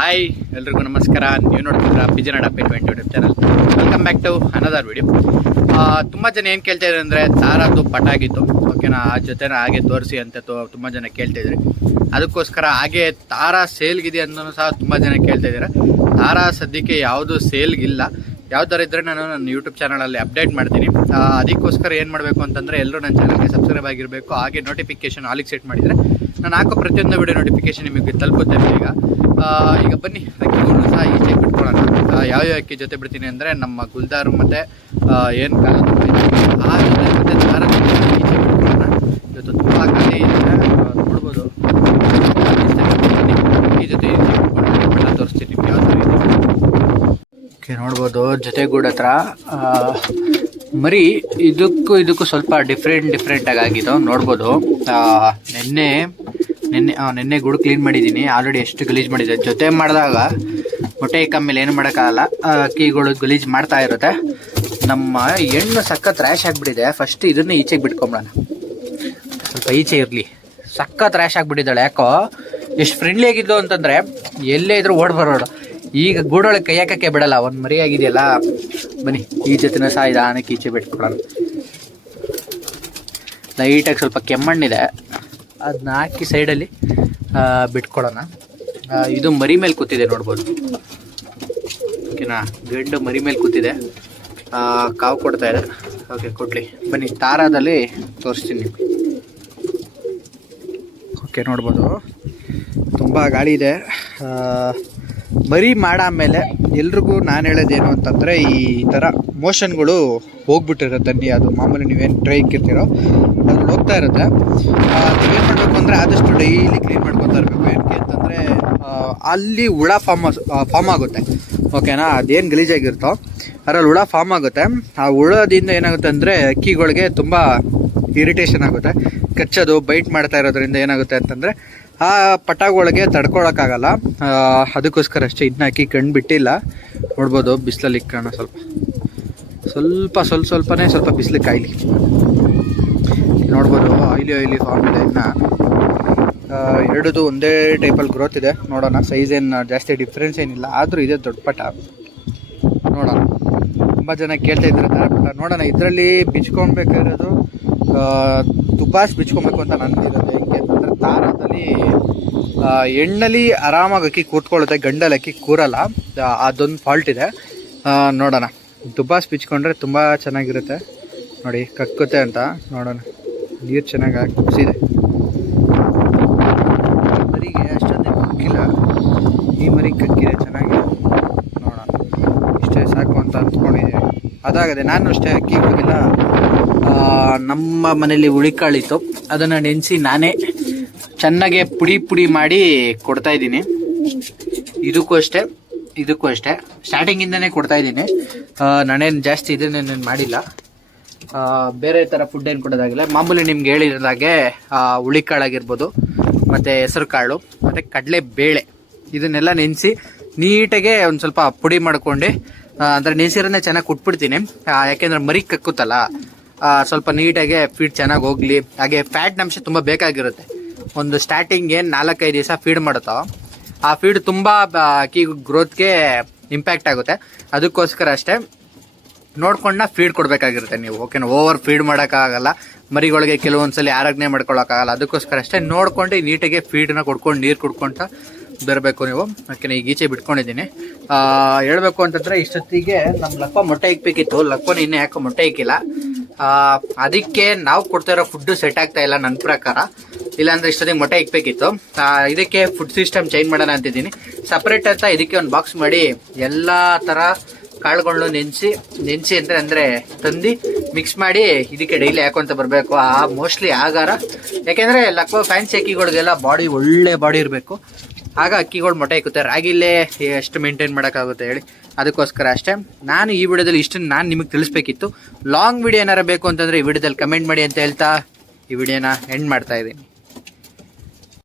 Hi ಎಲ್ರಿಗೂ ನಮಸ್ಕಾರ. ನೀವು ನೋಡ್ತಿದ್ರ ಪಿಜನ್ ಅಡಪ್ಪೆ 20 YouTube channel. Welcome back to another video. ತುಂಬ ಜನ ಏನು ಕೇಳ್ತಾ ಇದ್ದಾರೆ ಅಂದರೆ ತಾರದ್ದು ಪಟಾಗಿತ್ತು, ಓಕೆನಾ, ಆ ಜೊತೆನ ಹಾಗೆ ತೋರಿಸಿ ಅಂತ ತುಂಬ ಜನ ಕೇಳ್ತಾಯಿದ್ರಿ. ಅದಕ್ಕೋಸ್ಕರ ಹಾಗೆ ತಾರ ಸೇಲ್ಗಿದೆ ಅಂತಲೂ ಸಹ ತುಂಬ ಜನ ಕೇಳ್ತಾ ಇದ್ದಾರೆ. ತಾರ ಸದ್ಯಕ್ಕೆ ಯಾವುದು ಸೇಲ್ಗಿಲ್ಲ. ಯಾವ ಥರ ಇದ್ದರೆ ನಾನು ನನ್ನ ಯೂಟ್ಯೂಬ್ ಚಾನಲಲ್ಲಿ ಅಪ್ಡೇಟ್ ಮಾಡ್ತೀನಿ. ಅದಕ್ಕೋಸ್ಕರ ಏನು ಮಾಡಬೇಕು ಅಂತಂದರೆ ಎಲ್ಲರೂ ನನ್ನ ಚಾನಲ್ಗೆ ಸಬ್ಸ್ಕ್ರೈಬ್ ಆಗಿರಬೇಕು. ಹಾಗೆ ನೋಟಿಫಿಕೇಷನ್ ಆಲಿಗೆ ಸೆಟ್ ಮಾಡಿದರೆ ನಾನು ಹಾಕೋ ಪ್ರತಿಯೊಂದು ವಿಡಿಯೋ ನೋಟಿಫಿಕೇಷನ್ ನಿಮಗೆ ತಲುಪುತ್ತೆ. ಈಗ ಬನ್ನಿ ಅಕ್ಕಿಗಳನ್ನು ಸಹ ಈಚೆ ಬಿಟ್ಕೊಳ್ಳೋಣ. ಯಾವ ಅಕ್ಕಿ ಜೊತೆ ಬಿಡ್ತೀನಿ ಅಂದರೆ ನಮ್ಮ ಗುಲ್ದಾರು ಮತ್ತು ಏನು ಕಾಲ ಆ ಜೊತೆ ಮತ್ತು ದಾರ ಈಚೆ ಬಿಟ್ಕೊಳ್ಳೋಣ. ಇವತ್ತು ತುಂಬ ಖಾಲಿ ಇದೆ, ನೋಡ್ಬೋದು. ಈ ಜೊತೆ ಈಚೆ ಬಿಟ್ಕೊಂಡು ತೋರಿಸ್ತೀನಿ ನಿಮ್ಗೆ ಯಾವ ಥರ ಇದೆ. ಓಕೆ, ನೋಡ್ಬೋದು ಜೊತೆಗೂಡ ಹತ್ರ ಮರಿ ಇದಕ್ಕೂ ಸ್ವಲ್ಪ ಡಿಫ್ರೆಂಟಾಗಿ ಆಗಿದ್ದು ನೋಡ್ಬೋದು. ನಿನ್ನೆ ಗೂಡು ಕ್ಲೀನ್ ಮಾಡಿದ್ದೀನಿ. ಆಲ್ರೆಡಿ ಎಷ್ಟು ಗಲೀಜು ಮಾಡಿದೆ. ಜೊತೆ ಮಾಡಿದಾಗ ಮೊಟ್ಟೆ ಕಮ್ಮೇಲೆ ಏನು ಮಾಡೋಕ್ಕಾಗಲ್ಲ, ಅಕ್ಕಿಗಳು ಗಲೀಜು ಮಾಡ್ತಾ ಇರುತ್ತೆ. ನಮ್ಮ ಹೆಣ್ಣು ಸಖತ್ ರ್ಯಾಶ್ ಆಗಿಬಿಟ್ಟಿದೆ. ಫಸ್ಟ್ ಇದನ್ನೇ ಈಚೆಗೆ ಬಿಟ್ಕೊಂಬಿಡೋಣ, ಸ್ವಲ್ಪ ಈಚೆ ಇರಲಿ. ಸಖತ್ ರ್ಯಾಶ್ ಆಗಿಬಿಟ್ಟಿದ್ದಾಳೆ. ಯಾಕೋ ಎಷ್ಟು ಫ್ರೆಂಡ್ಲಿ ಆಗಿದ್ದು ಅಂತಂದರೆ ಎಲ್ಲೇ ಇದ್ರೂ ಓಡ್ ಬರೋಡು. ಈಗ ಗೂಡೊಳಗೆ ಕೈ ಹಾಕಕ್ಕೆ ಬಿಡಲ್ಲ. ಒಂದು ಮರಿ ಆಗಿದೆಯಲ್ಲ, ಬನ್ನಿ ಈ ಜೊತೆನ ಸಹ ನಿಧಾನಕ್ಕೆ ಈಚೆ ಬಿಟ್ಕೊಳ್ಳೋಣ. ಲೈಟಾಗಿ ಸ್ವಲ್ಪ ಕೆಮ್ಮಣ್ಣಿದೆ, ಅದನ್ನ ಹಾಕಿ ಸೈಡಲ್ಲಿ ಬಿಟ್ಕೊಳ್ಳೋಣ. ಇದು ಮರಿ ಮೇಲೆ ಕೂತಿದೆ ನೋಡ್ಬೋದು, ಓಕೆನಾ. ಗಂಡು ಮರಿ ಮೇಲೆ ಕೂತಿದೆ, ಕಾವು ಕೊಡ್ತಾ ಇದೆ. ಓಕೆ, ಕೊಡಲಿ ಬನ್ನಿ. ತಾರಾದಲ್ಲಿ ತೋರಿಸ್ತೀನಿ ನಿಮಗೆ. ಓಕೆ, ನೋಡ್ಬೋದು ತುಂಬ ಗಾಳಿ ಇದೆ. ಮರಿ ಮಾಡಾದ್ಮೇಲೆ ಎಲ್ರಿಗೂ ನಾನು ಹೇಳೋದೇನು ಅಂತಂದರೆ ಈ ಥರ ಮೋಷನ್ಗಳು ಹೋಗ್ಬಿಟ್ಟಿರುತ್ತೆ. ಅದು ಮಾಮೂಲಿ ನೀವೇನು ಟ್ರೈ ಇಕ್ಕಿರ್ತೀರೋ ಅದು ಹೋಗ್ತಾ ಇರುತ್ತೆ. ನೀವೇನು ಮಾಡಬೇಕು ಅಂದರೆ ಆದಷ್ಟು ಡೈಲಿ ಕ್ಲೀನ್ ಮಾಡ್ಕೊತಾ ಇರಬೇಕು. ಏನಕ್ಕೆ ಅಂತಂದರೆ ಅಲ್ಲಿ ಹುಳ ಫಾರ್ಮ್ ಆಗುತ್ತೆ, ಓಕೆನಾ. ಅದೇನು ಗಲೀಜಾಗಿರ್ತೋ ಅದರಲ್ಲಿ ಹುಳ ಫಾರ್ಮ್ ಆಗುತ್ತೆ. ಆ ಹುಳದಿಂದ ಏನಾಗುತ್ತೆ ಅಂದರೆ ಅಕ್ಕಿಗಳಿಗೆ ತುಂಬ ಇರಿಟೇಷನ್ ಆಗುತ್ತೆ. ಕಚ್ಚೋದು ಬೈಟ್ ಮಾಡ್ತಾ ಇರೋದ್ರಿಂದ ಏನಾಗುತ್ತೆ ಅಂತಂದರೆ ಆ ಪಟಾಗೊಳಗೆ ತಡ್ಕೊಳಕ್ಕಾಗಲ್ಲ. ಅದಕ್ಕೋಸ್ಕರ ಅಷ್ಟೇ ಇದನ್ನ ಹಾಕಿ ಕಣ್ಣು ಬಿಟ್ಟಿಲ್ಲ. ನೋಡ್ಬೋದು ಬಿಸಿಲಲ್ಲಿ ಇಕ್ಕೋಣ. ಸ್ವಲ್ಪನೇ ಬಿಸಿಲಿಗೆ ಕಾಯ್ಲಿ. ನೋಡ್ಬೋದು ಆಯ್ಲಿ ಫಾರ್ಮ್ ಇದೆ. ಇನ್ನು ಎರಡದು ಒಂದೇ ಟೈಪಲ್ಲಿ ಗ್ರೋತ್ ಇದೆ. ನೋಡೋಣ, ಸೈಜ್ ಏನು ಜಾಸ್ತಿ ಡಿಫ್ರೆನ್ಸ್ ಏನಿಲ್ಲ, ಆದರೂ ಇದೆ ದೊಡ್ಡ ಪಟ. ನೋಡೋಣ, ತುಂಬ ಜನ ಕೇಳ್ತಾ ಇದ್ದಾರೆ ಪಟ. ನೋಡೋಣ, ಇದರಲ್ಲಿ ಬಿಚ್ಕೊಬೇಕಾಗಿರೋದು ತುಪಾಸ್ ಬಿಚ್ಕೊಬೇಕು ಅಂತ ನನಗಿರೋದು. ಹೆಂಗೆ ಅಂತಂದರೆ ತಾರದಲ್ಲಿ ಎಣ್ಣಲ್ಲಿ ಆರಾಮಾಗಿ ಅಕ್ಕಿ ಕೂತ್ಕೊಳ್ಳುತ್ತೆ, ಗಂಡಲ್ಲಿ ಅಕ್ಕಿ ಕೂರಲ್ಲ. ಅದೊಂದು ಫಾಲ್ಟ್ ಇದೆ. ನೋಡೋಣ, ತುಪಾಸ್ ಬಿಚ್ಕೊಂಡ್ರೆ ತುಂಬ ಚೆನ್ನಾಗಿರುತ್ತೆ. ನೋಡಿ ಕಕ್ಕುತ್ತೆ ಅಂತ. ನೋಡೋಣ, ನೀರು ಚೆನ್ನಾಗಿ ಕುದಿಸಿದೆ. ಮರಿಗೆ ಅಷ್ಟೊಂದೇ ಕಕ್ಕಿಲ್ಲ, ಈ ಮರಿಗೆ ಕಕ್ಕಿದೆ ಚೆನ್ನಾಗಿ. ನೋಡೋಣ, ಇಷ್ಟೇ ಸಾಕು ಅಂತ ಅಂದ್ಕೊಂಡಿದ್ದೀನಿ. ಅದಾಗದೆ ನಾನು ಅಷ್ಟೇ ಅಕ್ಕಿಗಳಿಗೆಲ್ಲ ನಮ್ಮ ಮನೇಲಿ ಹುಳಿಕಾಳಿತ್ತು, ಅದನ್ನು ನೆನೆಸಿ ನಾನೇ ಚೆನ್ನಾಗೆ ಪುಡಿ ಮಾಡಿ ಕೊಡ್ತಾಯಿದ್ದೀನಿ. ಇದಕ್ಕೂ ಅಷ್ಟೇ ಸ್ಟಾರ್ಟಿಂಗಿಂದನೇ ಕೊಡ್ತಾಯಿದ್ದೀನಿ. ನಾನೇನು ಜಾಸ್ತಿ ಇದನ್ನೇನು ಮಾಡಿಲ್ಲ, ಬೇರೆ ಥರ ಫುಡ್ ಏನು ಕೊಡೋದಾಗಿಲ್ಲ. ಮಾಮೂಲಿ ನಿಮ್ಗೆ ಹೇಳಿರೋದಾಗೆ ಹುಳಿಕಾಳಾಗಿರ್ಬೋದು, ಮತ್ತು ಹೆಸರು ಕಾಳು ಮತ್ತು ಕಡಲೆಬೇಳೆ ಇದನ್ನೆಲ್ಲ ನೆನೆಸಿ ನೀಟಾಗೆ ಒಂದು ಸ್ವಲ್ಪ ಪುಡಿ ಮಾಡ್ಕೊಂಡು, ಅಂದರೆ ನೆನೆಸಿರೋದನ್ನೇ ಚೆನ್ನಾಗಿ ಕುಟ್ಬಿಡ್ತೀನಿ. ಯಾಕೆಂದರೆ ಮರಿ ಕಕ್ಕುತ್ತಲ್ಲ, ಸ್ವಲ್ಪ ನೀಟಾಗೆ ಫೀಡ್ ಚೆನ್ನಾಗಿ ಹೋಗಲಿ. ಹಾಗೆ ಫ್ಯಾಟ್ ಅಂಶ ತುಂಬ ಬೇಕಾಗಿರುತ್ತೆ. ಒಂದು ಸ್ಟಾರ್ಟಿಂಗ್ ಏನು 4-5 ದಿವಸ ಫೀಡ್ ಮಾಡುತ್ತೋ ಆ ಫೀಡ್ ತುಂಬ ಅಕ್ಕಿ ಗ್ರೋತ್ಗೆ ಇಂಪ್ಯಾಕ್ಟ್ ಆಗುತ್ತೆ. ಅದಕ್ಕೋಸ್ಕರ ಅಷ್ಟೇ ನೋಡ್ಕೊಂಡು ಫೀಡ್ ಕೊಡಬೇಕಾಗಿರುತ್ತೆ ನೀವು, ಓಕೆನಾ. ಓವರ್ ಫೀಡ್ ಮಾಡೋಕ್ಕಾಗಲ್ಲ, ಮರಿಗಳಿಗೆ ಕೆಲವೊಂದ್ಸಲಿ ಆರೋಗ್ಯ ಮಾಡ್ಕೊಳ್ಳೋಕ್ಕಾಗಲ್ಲ. ಅದಕ್ಕೋಸ್ಕರ ಅಷ್ಟೇ ನೋಡ್ಕೊಂಡು ನೀಟಾಗೆ ಫೀಡನ್ನ ಕೊಡ್ಕೊಂಡು ನೀರು ಕುಡ್ಕೊತ ಬರಬೇಕು ನೀವು, ಓಕೆನಾ. ಈಗ ಈಚೆ ಬಿಟ್ಕೊಂಡಿದ್ದೀನಿ. ಹೇಳ್ಬೇಕು ಅಂತಂದರೆ ಇಷ್ಟೊತ್ತಿಗೆ ನಮ್ಮ ಲಪ್ಪ ಮೊಟ್ಟೆ ಇಕ್ಬೇಕಿತ್ತು. ಲಪ್ಪನ ಇನ್ನೂ ಯಾಕೋ ಮೊಟ್ಟೆ ಇಕ್ಕಿಲ್ಲ. ಅದಕ್ಕೆ ನಾವು ಕೊಡ್ತಾ ಇರೋ ಫುಡ್ಡು ಸೆಟ್ ಆಗ್ತಾ ಇಲ್ಲ ನನ್ನ ಪ್ರಕಾರ. ಇಲ್ಲಾಂದರೆ ಇಷ್ಟೊತ್ತಿಗೆ ಮೊಟ್ಟೆ ಇಕ್ಬೇಕಿತ್ತು. ಇದಕ್ಕೆ ಫುಡ್ ಸಿಸ್ಟಮ್ ಚೇಂಜ್ ಮಾಡೋಣ ಅಂತಿದ್ದೀನಿ. ಸಪ್ರೇಟ್ ಅಂತ ಇದಕ್ಕೆ ಒಂದು ಬಾಕ್ಸ್ ಮಾಡಿ ಎಲ್ಲ ಥರ ಕಾಳುಗಳನ್ನು ನೆನೆಸಿ ಅಂದರೆ ತಂದು ಮಿಕ್ಸ್ ಮಾಡಿ ಇದಕ್ಕೆ ಡೈಲಿ ಹಾಕೊಂತ ಬರಬೇಕು. ಮೋಸ್ಟ್ಲಿ ಆಗಾರ, ಯಾಕೆಂದರೆ ಲಕ್ವ ಫ್ಯಾನ್ಸಿ ಅಕ್ಕಿಗಳಿಗೆಲ್ಲ ಒಳ್ಳೆ ಬಾಡಿ ಇರಬೇಕು, ಆಗ ಅಕ್ಕಿಗಳು ಮೊಟ್ಟೆ ಇಕ್ಕುತ್ತೆ. ರಾಗಿಲೇ ಎಷ್ಟು ಮೇಂಟೈನ್ ಮಾಡೋಕ್ಕಾಗುತ್ತೆ ಹೇಳಿ. ಅದಕ್ಕೋಸ್ಕರ ಅಷ್ಟೇ ನಾನು ಈ ವಿಡಿಯೋದಲ್ಲಿ ಇಷ್ಟನ್ನು ನಾನು ನಿಮಗೆ ತಿಳಿಸ್ಬೇಕಿತ್ತು. ಲಾಂಗ್ ವಿಡಿಯೋ ಏನಾರು ಬೇಕು ಅಂತಂದರೆ ಈ ವಿಡಿಯೋದಲ್ಲಿ ಕಮೆಂಟ್ ಮಾಡಿ ಅಂತ ಹೇಳ್ತಾ ಈ ವಿಡಿಯೋನ ಎಂಡ್ ಮಾಡ್ತಾಯಿದ್ದೀನಿ.